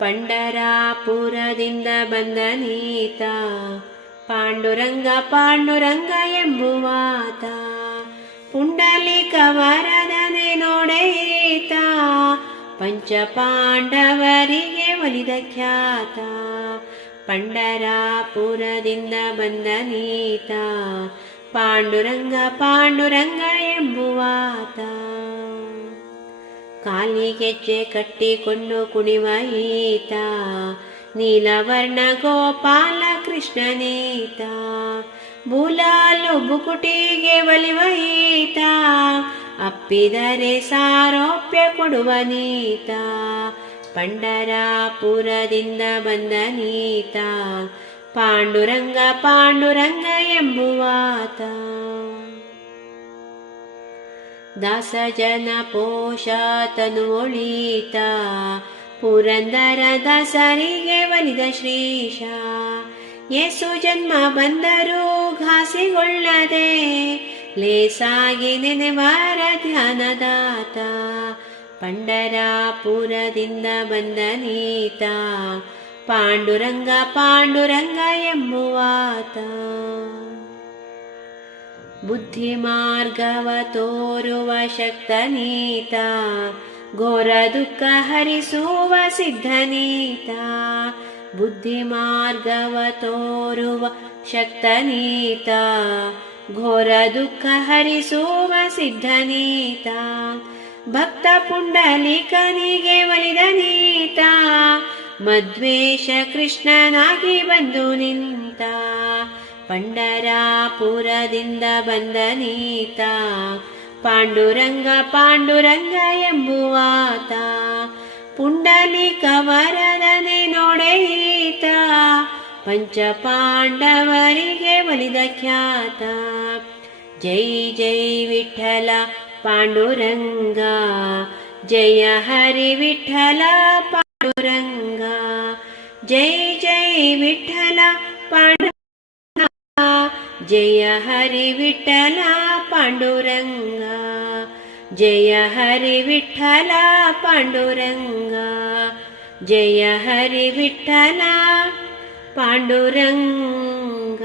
ಪಂಡರಾಪುರದಿಂದ ಬಂದನೀತ, ಪಾಂಡುರಂಗ ಪಾಂಡುರಂಗ ಎಂಬುವಾತ. ಪುಂಡಲಿಕ ವರದನೆ ನೋಡೇತ, ಪಂಚಪಾಂಡವರಿಗೆ ಒಲಿದ ಖ್ಯಾತ. ಪಂಡರಾಪುರದಿಂದ ಬಂದನೀತ, ಪಾಂಡುರಂಗ ಪಾಂಡುರಂಗ ಎಂಬುವಾತ. ಕಾಲಿಗೆಜ್ಜೆ ಕಟ್ಟಿಕೊಂಡು ಕುಣಿವ ಈತ, ನೀಲವರ್ಣ ಗೋಪಾಲ ಕೃಷ್ಣನೀತ. ಬೂಲಾಲು ಬುಕುಟಿಗೆ ಒಲಿವ ಈತ, ಅಪ್ಪಿದರೆ ಸಾರೋಪ್ಯ ಕೊಡುವ ನೀತ. ಪಂಡರಾಪುರದಿಂದ ಬಂದನೀತ, ಪಾಂಡುರಂಗ ಪಾಂಡುರಂಗ ಎಂಬುವಾತ. ದಾಸಜನ ಪೋಷ ತನುವೊಳೀತ, ಪುರಂದರ ದಾಸರಿಗೆ ಒಲಿದ ಶ್ರೀಶ. ಯೇಸು ಜನ್ಮ ಬಂದರೂ ಘಾಸಿಗೊಳ್ಳದೆ, ಲೇಸಾಗಿ ನೆನೆವಾರ ಧ್ಯಾನದಾತ. ಪಂಡರಾಪುರದಿಂದ ಬಂದನೀತ, ಪಾಂಡುರಂಗ ಪಾಂಡುರಂಗ ಎಂಬುವಾತ. ಬುದ್ಧಿ ಮಾರ್ಗವ ತೋರುವ ಶಕ್ತನೀತ, ಘೋರ ದುಃಖ ಹರಿಸುವ ಸಿದ್ಧನೀತ. ಬುದ್ಧಿ ಮಾರ್ಗವ ತೋರುವ ಶಕ್ತನೀತ, ಘೋರ ದುಃಖ ಹರಿಸುವ ಸಿದ್ಧನೀತ. ಭಕ್ತ ಪುಂಡಲಿಕನಿಗೆ ಒಲಿದ ನೀತ, ಮದ್ವೇಷ ಕೃಷ್ಣನಾಗಿ ಬಂದು ನಿಂತ. ಪಂಡರಾಪುರದಿಂದ ಬಂದನೀತ, ಪಾಂಡುರಂಗ ಪಾಂಡುರಂಗ ಎಂಬುವಾತ. ಪುಂಡಲಿಕ ವರದನೆ ನೋಡೇತ, ಪಂಚಪಾಂಡವರಿಗೆ ಒಲಿದ ಖ್ಯಾತ. ಜೈ ಜೈ ವಿಠಲ ಪಾಂಡುರಂಗ, ಜಯ ಹರಿ ವಿಠಲ ಪಾಂಡುರಂಗ. ಜೈ ಜೈ ವಿಠಲ ಪಾಂಡುರಂಗ, ಜಯ ಹರಿ ವಿಠಲ ಪಾಂಡುರಂಗ. ಜಯ ಹರಿ ವಿಠಲ ಪಾಂಡುರಂಗ, ಜಯ ಹರಿ ವಿಠಲ ಪಾಂಡುರಂಗ.